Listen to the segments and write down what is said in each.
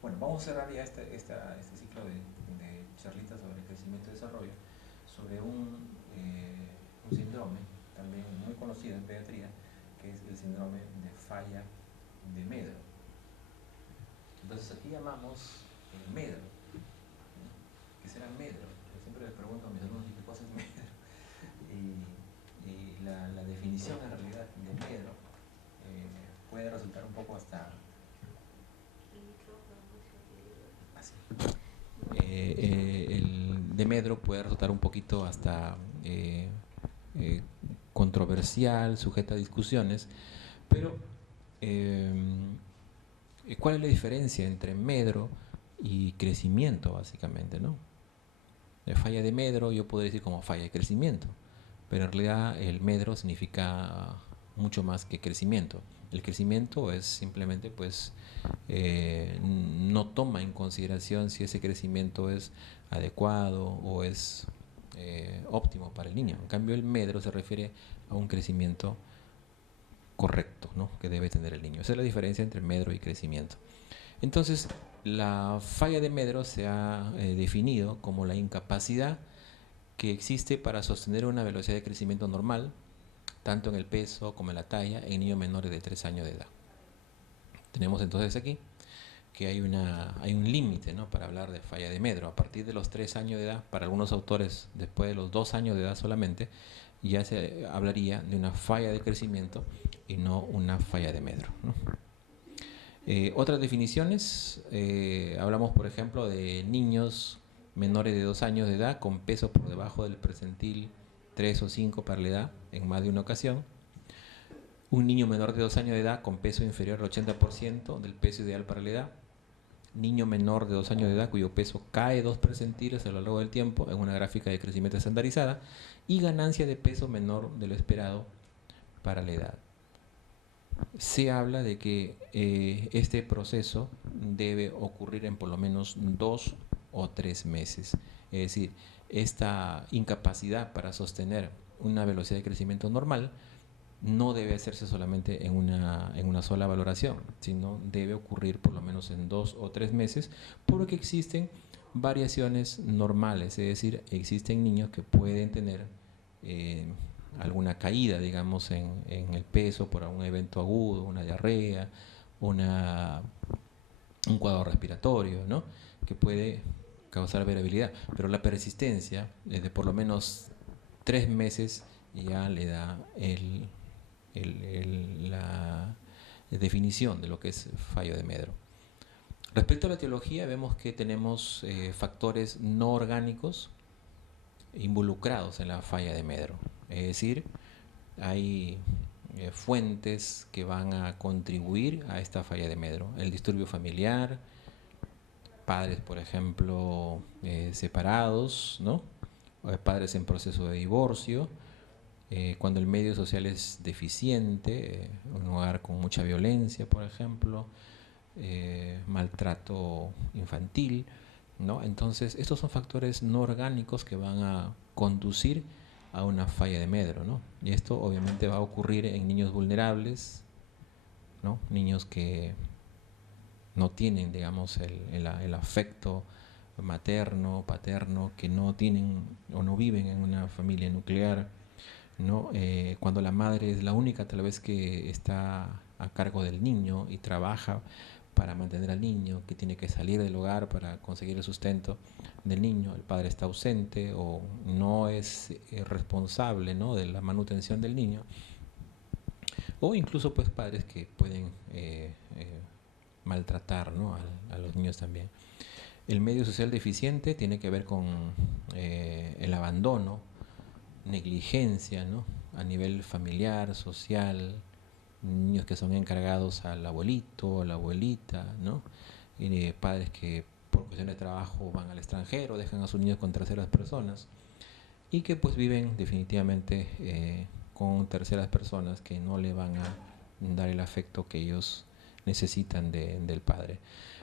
Bueno, vamos a cerrar ya este ciclo de charlitas sobre crecimiento y desarrollo, sobre un síndrome también muy conocido en pediatría, que es el síndrome de falla de Medro. Entonces aquí llamamos el Medro. ¿No? ¿Qué será Medro? Yo siempre les pregunto a mis alumnos qué cosa es Medro. Y la definición en realidad de Medro puede resultar un poco hasta así. El de Medro puede resultar un poquito hasta eh, controversial, sujeta a discusiones, pero ¿cuál es la diferencia entre Medro y crecimiento, básicamente, ¿no? La falla de Medro yo podría decir como falla de crecimiento, pero en realidad el Medro significa mucho más que crecimiento. El crecimiento es simplemente pues no toma en consideración si ese crecimiento es adecuado o es óptimo para el niño. En cambio el Medro se refiere a un crecimiento correcto, ¿no? Que debe tener el niño. Esa es la diferencia entre Medro y crecimiento. Entonces, la falla de Medro se ha definido como la incapacidad que existe para sostener una velocidad de crecimiento normal, tanto en el peso como en la talla, en niños menores de 3 años de edad. Tenemos entonces aquí que hay un límite, ¿no?, para hablar de falla de Medro. A partir de los 3 años de edad, para algunos autores después de los 2 años de edad solamente, ya se hablaría de una falla de crecimiento y no una falla de Medro, ¿no? Otras definiciones, hablamos por ejemplo de niños menores de 2 años de edad con peso por debajo del percentil 3 o 5 para la edad en más de una ocasión. Un niño menor de 2 años de edad con peso inferior al 80% del peso ideal para la edad. Niño menor de 2 años de edad cuyo peso cae 2 percentiles a lo largo del tiempo en una gráfica de crecimiento estandarizada. Y ganancia de peso menor de lo esperado para la edad. Se habla de que este proceso debe ocurrir en por lo menos 2 o 3 meses. Es decir, esta incapacidad para sostener una velocidad de crecimiento normal no debe hacerse solamente en una sola valoración, sino debe ocurrir por lo menos en 2 o 3 meses, porque existen variaciones normales, es decir, existen niños que pueden tener alguna caída, digamos, en el peso por algún evento agudo, una diarrea, una, un cuadro respiratorio, ¿no?, que puede causar variabilidad, pero la persistencia de por lo menos 3 meses ya le da la definición de lo que es fallo de Medro. Respecto a la etiología, vemos que tenemos factores no orgánicos involucrados en la falla de Medro. Es decir, hay fuentes que van a contribuir a esta falla de Medro. El disturbio familiar, padres, por ejemplo, separados, ¿no? Padres en proceso de divorcio, cuando el medio social es deficiente, un hogar con mucha violencia, por ejemplo, maltrato infantil, ¿no? Entonces, estos son factores no orgánicos que van a conducir a una falla de Medro, ¿no? Y esto obviamente va a ocurrir en niños vulnerables, ¿no? Niños que no tienen, digamos, el afecto materno, paterno, que no tienen o no viven en una familia nuclear, ¿no? Cuando la madre es la única tal vez que está a cargo del niño y trabaja para mantener al niño, que tiene que salir del hogar para conseguir el sustento del niño, el padre está ausente o no es responsable, ¿no?, de la manutención del niño, o incluso pues padres que pueden maltratar, ¿no?, a los niños también. El medio social deficiente tiene que ver con el abandono, negligencia, ¿no?, a nivel familiar, social, niños que son encargados al abuelito, a la abuelita, ¿no? Y padres que por cuestiones de trabajo van al extranjero, dejan a sus niños con terceras personas y que pues viven definitivamente con terceras personas que no le van a dar el afecto que ellos necesitan del padre.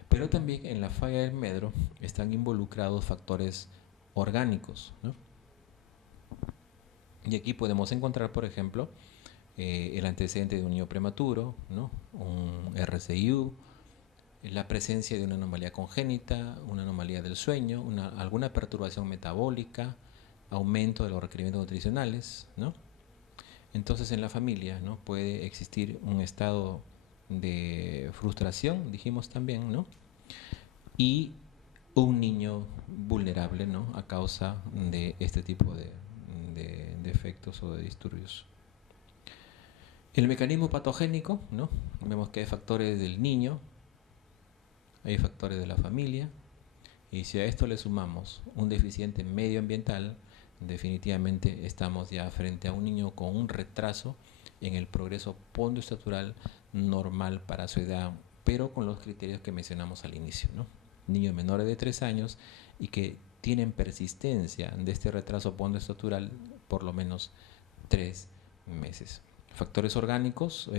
Pero también en la falla del Medro están involucrados factores orgánicos, ¿no? Y aquí podemos encontrar, por ejemplo, el antecedente de un niño prematuro, ¿no?, un RCIU, la presencia de una anomalía congénita, una anomalía del sueño, alguna perturbación metabólica, aumento de los requerimientos nutricionales, ¿no? Entonces en la familia, ¿no?, puede existir un estado de frustración, dijimos también, ¿no?, y un niño vulnerable, ¿no?, a causa de este tipo de efectos o de disturbios. El mecanismo patogénico, ¿no?, vemos que hay factores del niño, hay factores de la familia, y si a esto le sumamos un deficiente medioambiental, definitivamente estamos ya frente a un niño con un retraso en el progreso pondoestatural normal para su edad, pero con los criterios que mencionamos al inicio, ¿no? Niños menores de 3 años y que tienen persistencia de este retraso pondoestatural por lo menos 3 meses. Factores orgánicos,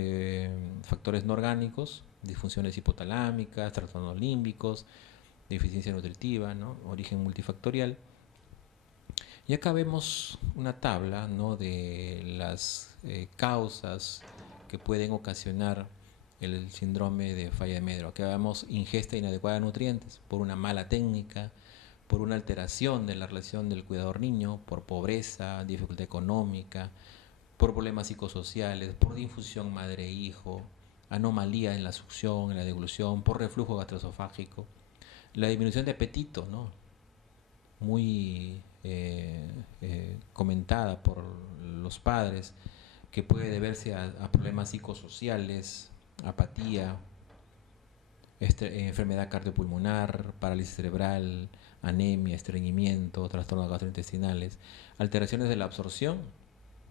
factores no orgánicos, disfunciones hipotalámicas, trastornos límbicos, deficiencia nutritiva, ¿no?, origen multifactorial. Y acá vemos una tabla, ¿no?, de las causas que pueden ocasionar el síndrome de falla de Medro. Acá vemos ingesta inadecuada de nutrientes por una mala técnica, por una alteración de la relación del cuidador-niño, por pobreza, dificultad económica, por problemas psicosociales, por difusión madre-hijo, anomalía en la succión, en la deglución, por reflujo gastroesofágico, la disminución de apetito, ¿no?, muy comentada por los padres, que puede deberse a problemas psicosociales, apatía, enfermedad cardiopulmonar, parálisis cerebral, anemia, estreñimiento, trastornos gastrointestinales, alteraciones de la absorción,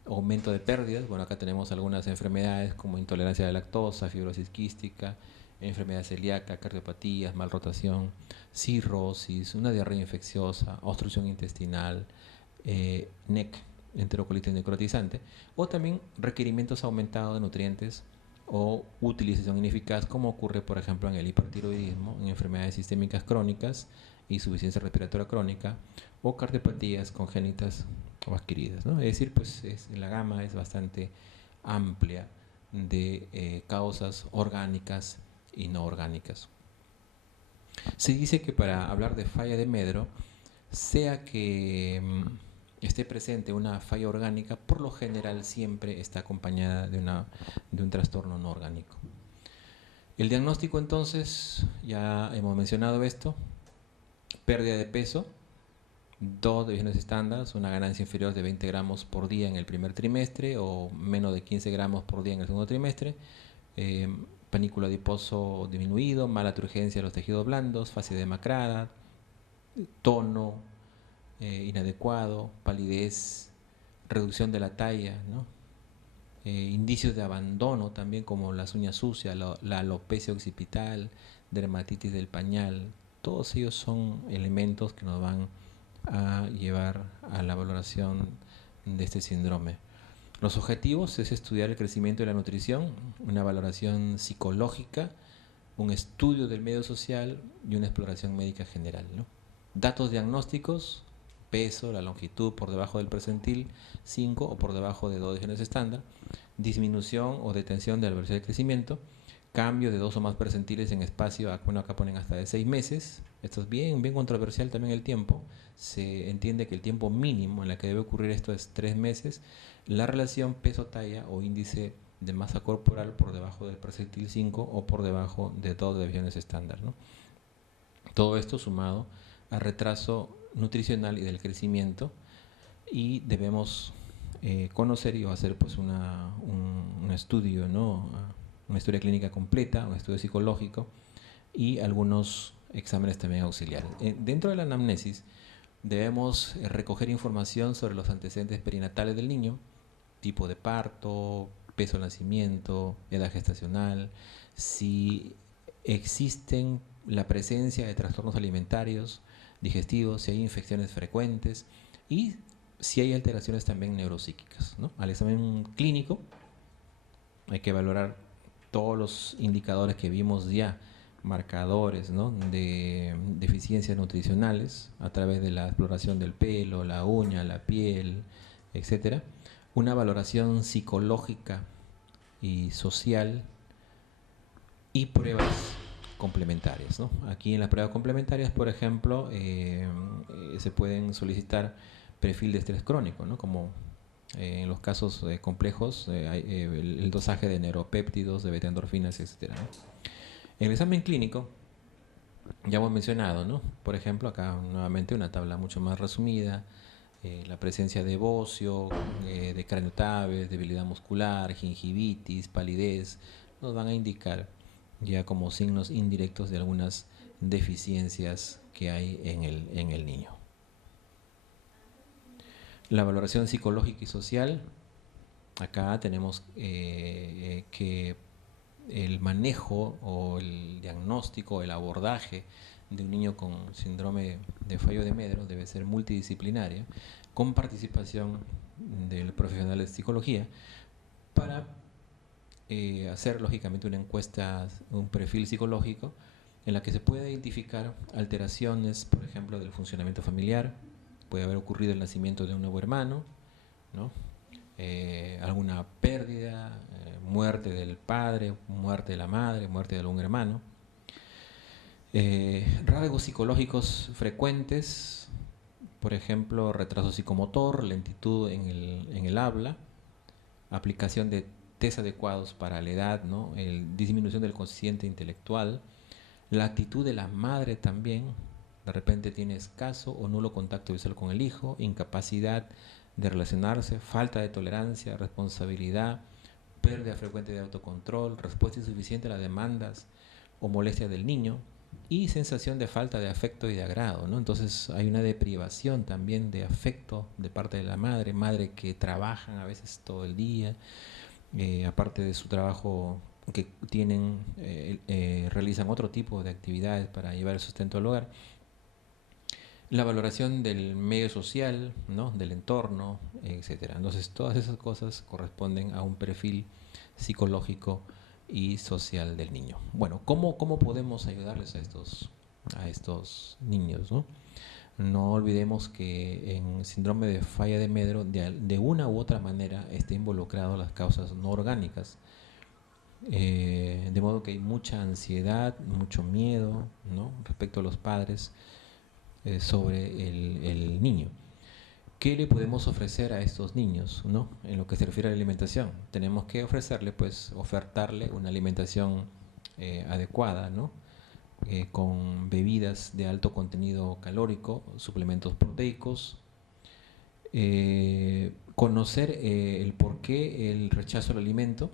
aumento de pérdidas. Bueno, acá tenemos algunas enfermedades como intolerancia a la lactosa, fibrosis quística, enfermedad celíaca, cardiopatías, malrotación, cirrosis, una diarrea infecciosa, obstrucción intestinal, NEC, enterocolitis necrotizante, o también requerimientos aumentados de nutrientes o utilización ineficaz, como ocurre por ejemplo en el hipertiroidismo, en enfermedades sistémicas crónicas, insuficiencia respiratoria crónica o cardiopatías congénitas o adquiridas, ¿no? Es decir, pues la gama es bastante amplia de causas orgánicas y no orgánicas. Se dice que para hablar de falla de Medro, sea que esté presente una falla orgánica, por lo general siempre está acompañada de un trastorno no orgánico. El diagnóstico, entonces, ya hemos mencionado esto: pérdida de peso, 2 deviaciones estándar, una ganancia inferior de 20 gramos por día en el primer trimestre o menos de 15 gramos por día en el segundo trimestre, panículo adiposo disminuido, mala turgencia de los tejidos blandos, fase demacrada, tono inadecuado, palidez, reducción de la talla, ¿no? Indicios de abandono también, como las uñas sucias, la alopecia occipital, dermatitis del pañal. Todos ellos son elementos que nos van a llevar a la valoración de este síndrome. Los objetivos es estudiar el crecimiento y la nutrición, una valoración psicológica, un estudio del medio social y una exploración médica general, ¿no? Datos diagnósticos: peso, la longitud por debajo del percentil 5 o por debajo de 2 deviaciones estándar, disminución o detención de la velocidad de crecimiento, cambio de 2 o más percentiles en espacio, bueno, acá ponen hasta de 6 meses. Esto es bien controversial también, el tiempo. Se entiende que el tiempo mínimo en el que debe ocurrir esto es 3 meses. La relación peso-talla o índice de masa corporal por debajo del percentil 5 o por debajo de 2 deviaciones estándar, ¿no? Todo esto sumado a retraso nutricional y del crecimiento, y debemos conocer y hacer pues un estudio, ¿no?, una historia clínica completa, un estudio psicológico y algunos exámenes también auxiliares. Dentro de la anamnesis debemos recoger información sobre los antecedentes perinatales del niño, tipo de parto, peso al nacimiento, edad gestacional, si existen la presencia de trastornos alimentarios, digestivos, si hay infecciones frecuentes y si hay alteraciones también neuropsíquicas, ¿no? Al examen clínico hay que valorar todos los indicadores que vimos ya, marcadores, ¿no?, de deficiencias nutricionales a través de la exploración del pelo, la uña, la piel, etcétera. Una valoración psicológica y social y pruebas complementarias, ¿no? Aquí en las pruebas complementarias, por ejemplo, se pueden solicitar perfil de estrés crónico, ¿no? Como en los casos complejos, el dosaje de neuropéptidos, de beta-endorfinas, etc., ¿no? En el examen clínico, ya hemos mencionado, ¿no? Por ejemplo, acá nuevamente una tabla mucho más resumida, la presencia de bocio, de craniotabes, debilidad muscular, gingivitis, palidez, nos van a indicar ya como signos indirectos de algunas deficiencias que hay en el niño. La valoración psicológica y social, acá tenemos que el manejo o el diagnóstico, el abordaje de un niño con síndrome de fallo de Medro debe ser multidisciplinaria, con participación del profesional de psicología, para hacer lógicamente una encuesta, un perfil psicológico, en la que se puede identificar alteraciones, por ejemplo, del funcionamiento familiar. Puede haber ocurrido el nacimiento de un nuevo hermano, ¿no? Alguna pérdida, muerte del padre, muerte de la madre, muerte de algún hermano. Rasgos psicológicos frecuentes, por ejemplo, retraso psicomotor, lentitud en el habla, aplicación de test adecuados para la edad, ¿no? Disminución del cociente intelectual, la actitud de la madre también, de repente tiene escaso o nulo contacto visual con el hijo, incapacidad de relacionarse, falta de tolerancia, responsabilidad, pérdida frecuente de autocontrol, respuesta insuficiente a las demandas o molestias del niño, y sensación de falta de afecto y de agrado, ¿no? Entonces hay una deprivación también de afecto de parte de la madre que trabajan a veces todo el día, aparte de su trabajo que tienen, realizan otro tipo de actividades para llevar el sustento al hogar. La valoración del medio social, ¿no? Del entorno, etcétera. Entonces todas esas cosas corresponden a un perfil psicológico y social del niño. Bueno, ¿cómo podemos ayudarles a estos niños, ¿no? No olvidemos que en síndrome de falla de Medro, de una u otra manera, está involucrado las causas no orgánicas. De modo que hay mucha ansiedad, mucho miedo, ¿no? Respecto a los padres sobre el niño. ¿Qué le podemos ofrecer a estos niños, ¿no? En lo que se refiere a la alimentación? Tenemos que ofrecerle, pues, ofertarle una alimentación adecuada, ¿no? Con bebidas de alto contenido calórico, suplementos proteicos, conocer el por qué el rechazo al alimento.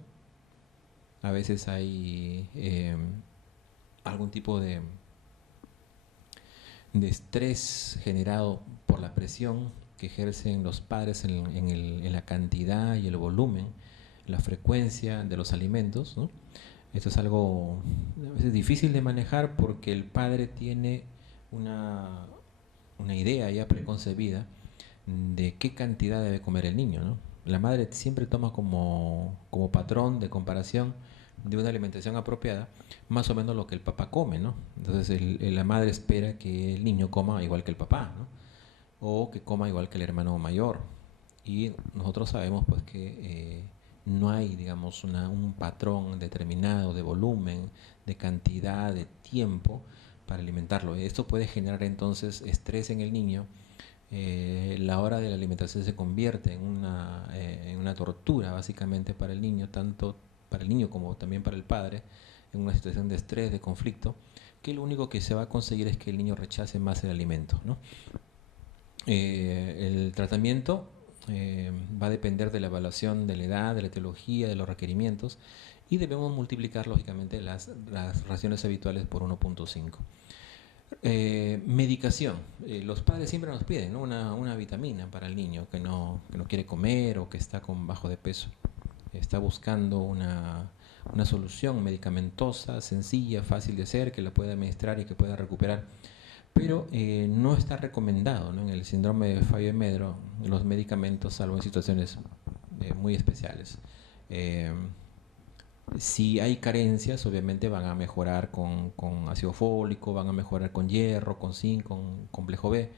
A veces hay algún tipo de estrés generado por la presión que ejercen los padres en la cantidad y el volumen, la frecuencia de los alimentos, ¿no? Esto es algo a veces difícil de manejar porque el padre tiene una idea ya preconcebida de qué cantidad debe comer el niño, ¿no? La madre siempre toma como patrón de comparación de una alimentación apropiada más o menos lo que el papá come, ¿no? Entonces la madre espera que el niño coma igual que el papá, ¿no? O que coma igual que el hermano mayor. Y nosotros sabemos pues que no hay, digamos, un patrón determinado de volumen, de cantidad, de tiempo para alimentarlo. Esto puede generar entonces estrés en el niño. La hora de la alimentación se convierte en una tortura básicamente para el niño, tanto para el niño como también para el padre, en una situación de estrés, de conflicto, que lo único que se va a conseguir es que el niño rechace más el alimento, ¿no? El tratamiento va a depender de la evaluación de la edad, de la etiología, de los requerimientos, y debemos multiplicar lógicamente las raciones habituales por 1.5. Medicación. Los padres siempre nos piden, ¿no? una vitamina para el niño que no quiere comer o que está con bajo de peso. Está buscando una solución medicamentosa, sencilla, fácil de hacer, que la pueda administrar y que pueda recuperar. Pero no está recomendado, ¿no? En el síndrome de fallo de Medro los medicamentos, salvo en situaciones muy especiales. Si hay carencias, obviamente van a mejorar con ácido fólico, van a mejorar con hierro, con zinc, con complejo B.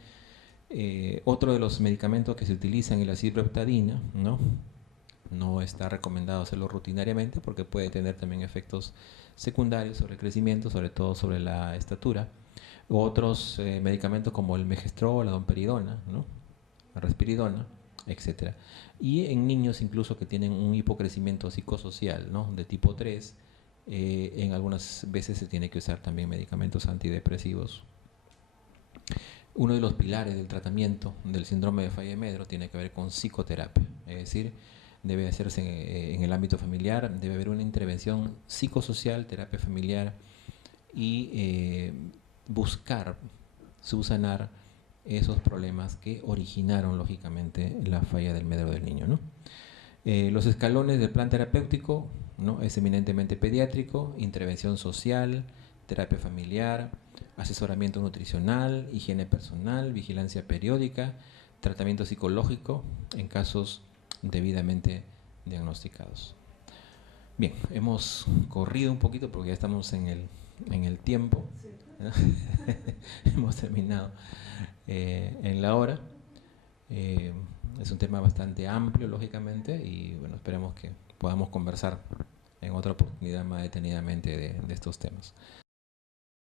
Otro de los medicamentos que se utilizan es la ciprofloxacina, ¿no? No está recomendado hacerlo rutinariamente porque puede tener también efectos secundarios sobre el crecimiento, sobre todo sobre la estatura. Otros medicamentos como el megestrol, la domperidona, ¿no? La risperidona, etcétera. Y en niños incluso que tienen un hipocrecimiento psicosocial, ¿no? De tipo 3, en algunas veces se tiene que usar también medicamentos antidepresivos. Uno de los pilares del tratamiento del síndrome de falla de Medro tiene que ver con psicoterapia, es decir, debe hacerse en el ámbito familiar, debe haber una intervención psicosocial, terapia familiar y buscar subsanar esos problemas que originaron lógicamente la falla del medro del niño, ¿no? Los escalones del plan terapéutico, ¿no? Es eminentemente pediátrico, intervención social, terapia familiar, asesoramiento nutricional, higiene personal, vigilancia periódica, tratamiento psicológico en casos debidamente diagnosticados. Bien, hemos corrido un poquito porque ya estamos en el tiempo, ¿no? Hemos terminado en la hora. Es un tema bastante amplio, lógicamente, y bueno, esperemos que podamos conversar en otra oportunidad más detenidamente de estos temas.